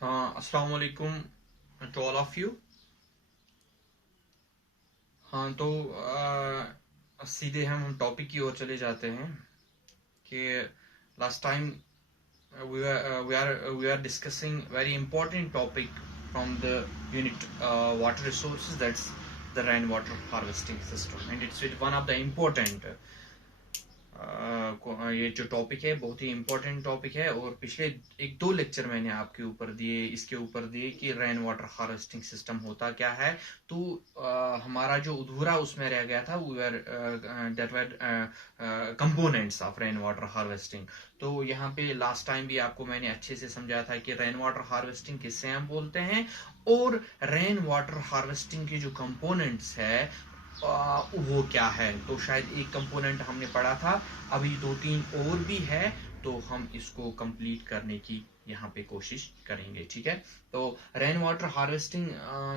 हाँ, अस्सलाम वालेकुम टू ऑल ऑफ यू। हाँ तो सीधे हम टॉपिक की ओर चले जाते हैं कि last time we are discussing very important topic from the unit water resources, that's the rainwater harvesting system, and it's with one of the important ये जो टॉपिक है बहुत ही इम्पोर्टेंट टॉपिक है। और पिछले एक दो लेक्चर मैंने आपके ऊपर दिए, इसके ऊपर दिए कि रेन वाटर हार्वेस्टिंग सिस्टम होता क्या है। तो हमारा जो अधूरा उसमें रह गया था वो that were components of rain water harvesting. तो यहाँ पे लास्ट टाइम भी आपको मैंने अच्छे से समझाया था कि रेन वाटर हार्वेस्टिंग किससे हम बोलते हैं, और रेन वाटर हार्वेस्टिंग के जो कंपोनेंट्स है वो क्या है। तो शायद एक कंपोनेंट हमने पढ़ा था, अभी दो तीन और भी है, तो हम इसको कंप्लीट करने की यहाँ पे कोशिश करेंगे। ठीक है, तो रेन वाटर हार्वेस्टिंग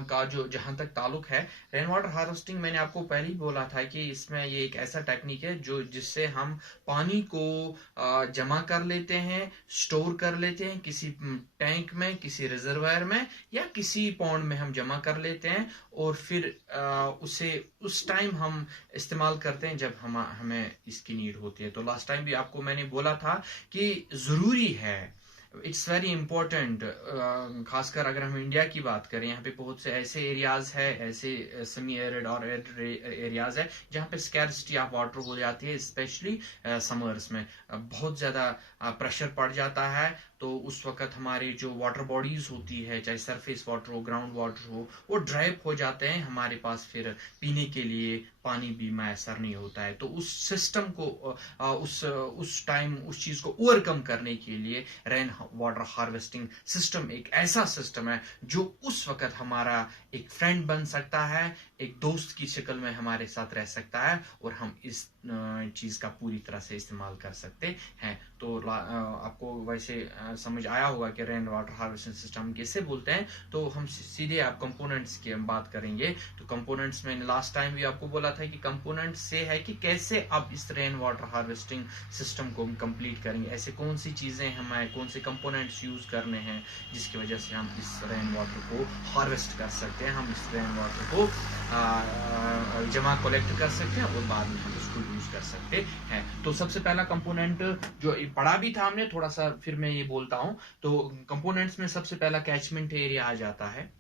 का जो जहां तक ताल्लुक है, रेन वाटर हार्वेस्टिंग मैंने आपको पहले ही बोला था कि इसमें ये एक ऐसा टेक्निक है जो जिससे हम पानी को जमा कर लेते हैं, स्टोर कर लेते हैं किसी टैंक में, किसी रिजर्वायर में, या किसी पॉन्ड में हम जमा कर लेते हैं, और फिर उसे उस टाइम हम इस्तेमाल करते हैं जब हमें इसकी नीड होती है। तो लास्ट टाइम भी आपको मैंने बोला था कि जरूरी है, इट्स वेरी इंपॉर्टेंट, खासकर अगर हम इंडिया की बात करें, यहाँ पे बहुत से ऐसे एरियाज है, ऐसे सेमी एरिड और एरियाज है जहाँ पे स्कैर्सिटी ऑफ वाटर हो जाती है, स्पेशली समर्स में बहुत ज्यादा प्रेशर पड़ जाता है। तो उस वक्त हमारे जो वाटर बॉडीज होती है, चाहे सरफेस वाटर हो, ग्राउंड वाटर हो, वो ड्राइप हो जाते हैं, हमारे पास फिर पीने के लिए पानी भी मैसर नहीं होता है। तो उस सिस्टम को उस टाइम उस चीज को ओवरकम करने के लिए रेन वाटर हार्वेस्टिंग सिस्टम एक ऐसा सिस्टम है जो उस वक्त हमारा एक फ्रेंड बन सकता है, एक दोस्त की शक्ल में हमारे साथ रह सकता है, और हम इस चीज का पूरी तरह से इस्तेमाल कर सकते हैं। तो आपको वैसे समझ आया होगा कि रेन वाटर हार्वेस्टिंग सिस्टम किसे बोलते हैं। तो हम सीधे आप कंपोनेंट्स की हम बात करेंगे। तो कंपोनेंट्स में लास्ट टाइम भी आपको बोला था कि कंपोनेंट्स से है कि कैसे आप इस रेन वाटर हार्वेस्टिंग सिस्टम को कंप्लीट करेंगे, ऐसे कौन सी चीजें हमें, कौन से कंपोनेंट्स यूज करने हैं जिसकी वजह से हम इस रेन वाटर को हार्वेस्ट कर सकते हैं, हम इस रेन वाटर को जमा कलेक्ट कर सकते हैं और बाद में हम इसको यूज कर सकते हैं। तो सबसे पहला कंपोनेंट जो पढ़ा भी था हमने, थोड़ा सा फिर मैं ये बोलता हूं। तो कंपोनेंट्स में सबसे पहला कैचमेंट एरिया आ जाता है।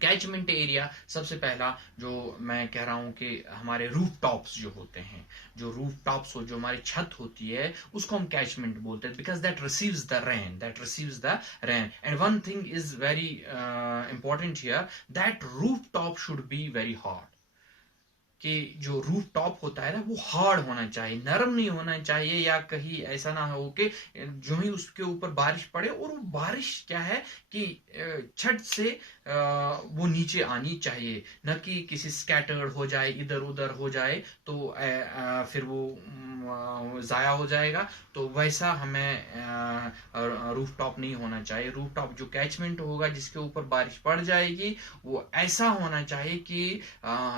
कैचमेंट एरिया सबसे पहला जो मैं कह रहा हूं कि हमारे रूफ टॉप्स जो होते हैं, जो रूफ टॉप्स हो, जो हमारी छत होती है, उसको हम कैचमेंट बोलते हैं, because that receives the rain, that receives the rain. And one thing is very important here, that roof top should be very hard. कि जो रूफ टॉप होता है ना, वो हार्ड होना चाहिए, नरम नहीं होना चाहिए, या कहीं ऐसा ना हो कि जो ही उसके ऊपर बारिश पड़े और वो बारिश क्या है कि छत से वो नीचे आनी चाहिए, न कि किसी स्कैटर्ड हो जाए, इधर उधर हो जाए, तो फिर वो जाया हो जाएगा। तो वैसा हमें रूफ टॉप नहीं होना चाहिए। रूफ टॉप जो कैचमेंट होगा जिसके ऊपर बारिश पड़ जाएगी, वो ऐसा होना चाहिए कि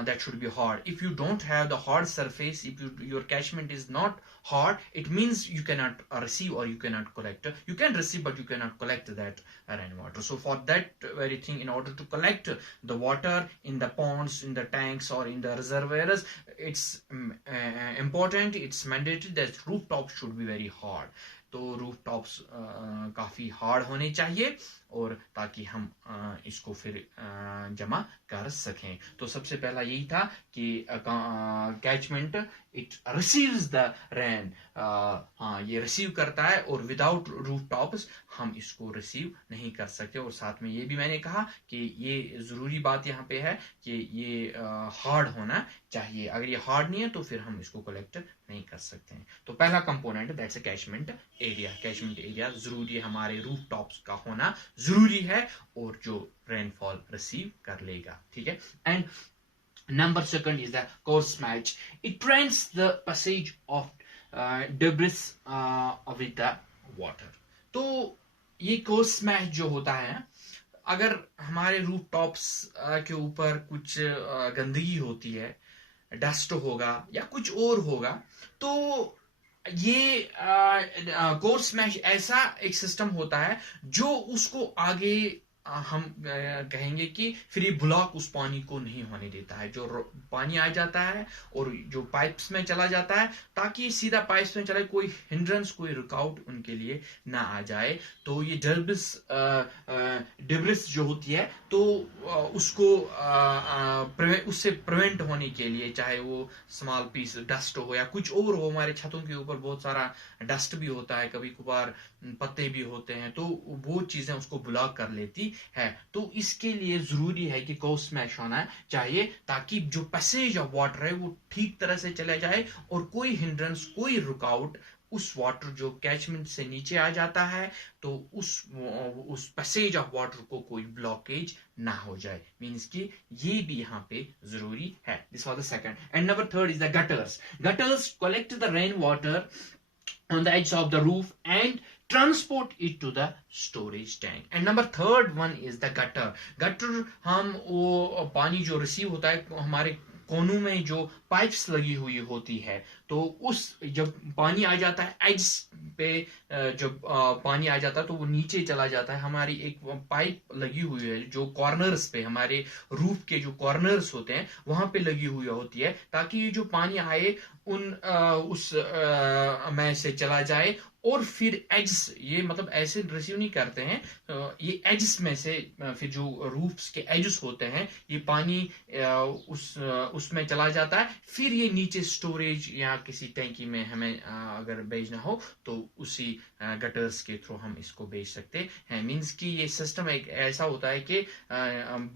that should be hard. If you don't have the hard surface, if your catchment is not hard, it means you cannot receive or you cannot collect. You can receive but you cannot collect that rainwater. So for that very thing, in order to collect the water in the ponds, in the tanks or in the reservoirs, it's important, it's mandatory that rooftop should be very hard. तो roof tops काफी hard होने चाहिए, और ताकि हम इसको फिर जमा कर सकें। तो सबसे पहला यही था कि catchment it receives the rain, हाँ ये रिसीव करता है, और विदाउट रूफ टॉप्स हम इसको रिसीव नहीं कर सकते। और साथ में ये भी मैंने कहा कि ये जरूरी बात यहाँ पे है कि ये हार्ड होना चाहिए, अगर ये हार्ड नहीं है तो फिर हम इसको कलेक्ट नहीं कर सकते हैं। तो पहला component that's a catchment area. Catchment area जरूरी है, हमारे रूफ टॉप्स का होना जरूरी है, और जो रेनफॉल रिसीव कर लेगा। ठीक है, and number second is the course match. It prevents the passage of debris with the water. तो ये कोर्स मैच जो होता है, अगर हमारे रूफ टॉप्स के ऊपर कुछ गंदगी होती है, डस्ट होगा या कुछ और होगा, तो ये कोर्स मैश ऐसा एक सिस्टम होता है जो उसको आगे हम कहेंगे कि फिर ये ब्लॉक उस पानी को नहीं होने देता है। जो पानी आ जाता है और जो पाइप्स में चला जाता है, ताकि सीधा पाइप्स में चले, कोई हिंड्रेंस कोई रुकावट उनके लिए ना आ जाए। तो ये डिब्रिस जो होती है, तो उसको उससे प्रिवेंट होने के लिए, चाहे वो स्मॉल पीस डस्ट हो या कुछ और हो, हमारे छतों के ऊपर बहुत सारा डस्ट भी होता है, कभी कभार पत्ते भी होते हैं, तो वो चीजें उसको ब्लॉक कर लेती है। तो इसके लिए जरूरी है कि कोर्स स्मैश होना चाहिए, ताकि जो पैसेज ऑफ वाटर है वो ठीक तरह से चला जाए और कोई हिंड्रेंस कोई रुकावट उस वाटर जो कैचमेंट से नीचे आ जाता है, तो उस पैसेज ऑफ वाटर को कोई ब्लॉकेज ना हो जाए। मींस कि ये भी यहाँ पे जरूरी है। This was the second. And number third is the gutters. Gutters collect the rain water on the edge of the roof and transport it to the storage tank. And number third one is the gutter. Gutter हम वो पानी जो receive होता है हमारे कोनों में जो पाइप्स लगी हुई होती है, तो उस जब पानी आ जाता है एज पे, जब पानी आ जाता है तो वो नीचे चला जाता है। हमारी एक पाइप लगी हुई है जो कॉर्नर्स पे, हमारे रूफ के जो कॉर्नर्स होते हैं वहां पे लगी हुई होती है, ताकि ये जो पानी आए उस में से चला जाए और फिर एड्स, ये मतलब ऐसे रिसीव नहीं करते हैं, ये एड्स में से फिर जो रूफ्स के एड्स होते हैं, ये पानी उसमें चला जाता है, फिर ये नीचे स्टोरेज या किसी टैंकी में हमें अगर भेजना हो तो उसी गटर्स के थ्रू हम इसको भेज सकते हैं। मींस कि ये सिस्टम एक ऐसा होता है कि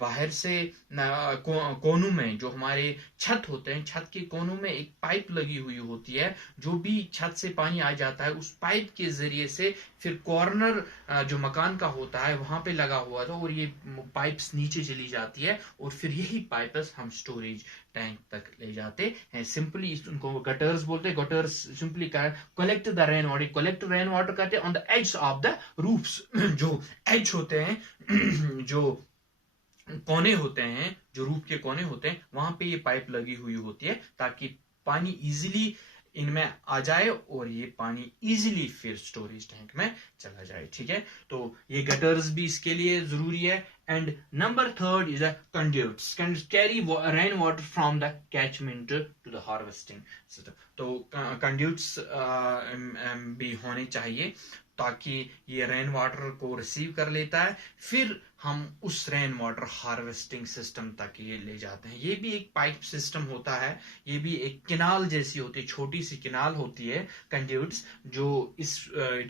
बाहर से कोनों में जो हमारे छत होते हैं, छत के कोनों में एक पाइप लगी हुई होती है, जो भी छत से पानी आ जाता है उस पाइप के जरिए से फिर कॉर्नर जो मकान का होता है वहां पे लगा हुआ था, और ये पाइप्स नीचे चली जाती है और फिर यही पाइप्स हम स्टोरेज टैंक तक ले जाते हैं। सिंपली उनको गटर्स बोलते हैं। Gutters simply collect the rain water, collect rain water करते हैं on the edge of the roofs. जो एज होते हैं, जो कोने होते हैं, जो रूफ के कोने होते हैं, वहां पे ये पाइप लगी हुई होती है, ताकि पानी इजीली इनमें आ जाए और ये पानी इजीली फिर स्टोरेज टैंक में चला जाए। ठीक है, तो ये गटर्स भी इसके लिए जरूरी है। And number third is conduits, carry rain water from the catchment to the harvesting system. तो कंड्यूट्स भी होने चाहिए, ताकि ये रेन वाटर को रिसीव कर लेता है, फिर हम उस रेन वाटर हार्वेस्टिंग सिस्टम तक ये ले जाते हैं। ये भी एक पाइप सिस्टम होता है, ये भी एक किनाल जैसी होती है, छोटी सी किनाल होती है कंड्यूट्स, जो इस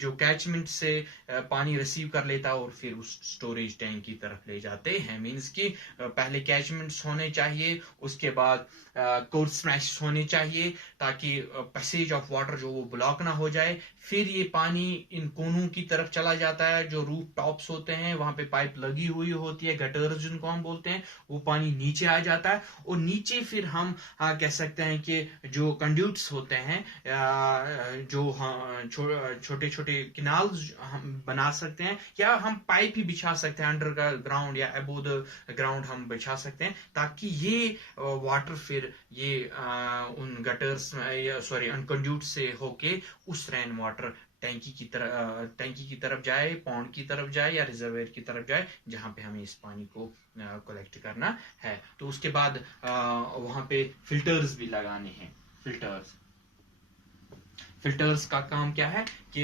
जो कैचमेंट से पानी रिसीव कर लेता है और फिर उस स्टोरेज टैंक की तरफ ले जाते हैं। मींस कि पहले कैचमेंट्स होने चाहिए, उसके बाद कोर्स स्मैश होने चाहिए, ताकि पैसेज ऑफ वाटर जो वो ब्लॉक ना हो जाए। फिर ये पानी इन कोनों की तरफ चला जाता है, जो रूफ टॉप्स होते हैं वहां पे पाइप लगी हुई होती है, गटर्स जिनको हम बोलते हैं, वो पानी नीचे आ जाता है, और नीचे फिर हम कह सकते हैं कि जो कंड्यूट्स होते हैं, जो छोटे छोटे किनाल्स हम बना सकते हैं, या हम पाइप ही बिछा सकते हैं अंडर ग्राउंड या अबो द ग्राउंड हम बिछा सकते हैं, ताकि ये वाटर फिर ये उन गटर्स सॉरी उन कंड्यूट से होके उस रेन वाटर टैंकी की तरफ जाए, पॉन्ड की तरफ जाए या रिजर्वेयर की तरफ जाए, जहां पे हमें इस पानी को कलेक्ट करना है। तो उसके बाद वहां पे फिल्टर्स भी लगाने हैं। फिल्टर्स का काम क्या है कि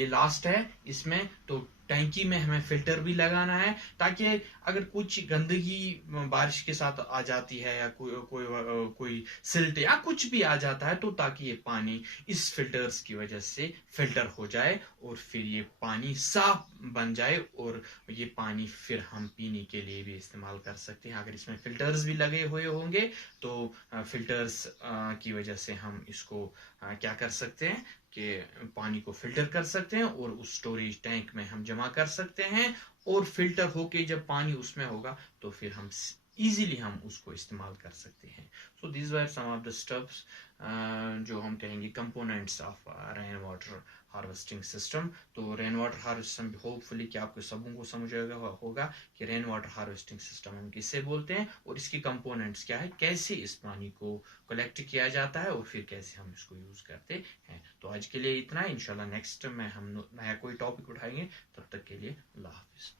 ये लास्ट है इसमें, तो टैंकी में हमें फिल्टर भी लगाना है, ताकि अगर कुछ गंदगी बारिश के साथ आ जाती है या कोई सिल्ट या कुछ भी आ जाता है, तो ताकि ये पानी इस फिल्टर्स की वजह से फिल्टर हो जाए और फिर ये पानी साफ बन जाए, और ये पानी फिर हम पीने के लिए भी इस्तेमाल कर सकते हैं। अगर इसमें फिल्टर्स भी लगे हुए होंगे तो फिल्टर्स की वजह से हम इसको क्या कर सकते हैं कि पानी को फिल्टर कर सकते हैं और उस स्टोरेज टैंक में हम जमा कर सकते हैं, और फिल्टर होके जब पानी उसमें होगा तो फिर हम इजीली हम उसको इस्तेमाल कर सकते हैं। So this were some of the steps जो हम कहेंगे components of rain water harvesting system. तो रेन वाटर हार्वेस्टिंग होपफुली कि आपको सबों को समझ आएगा होगा कि रेन वाटर हार्वेस्टिंग सिस्टम हम किससे बोलते हैं और इसकी कंपोनेंट्स क्या है, कैसे इस पानी को कलेक्ट किया जाता है और फिर कैसे हम इसको यूज करते हैं। तो आज के लिए इतना, इंशाल्लाह नेक्स्ट में हम नया कोई टॉपिक उठाएंगे। तब तक के लिए अल्लाह हाफिज।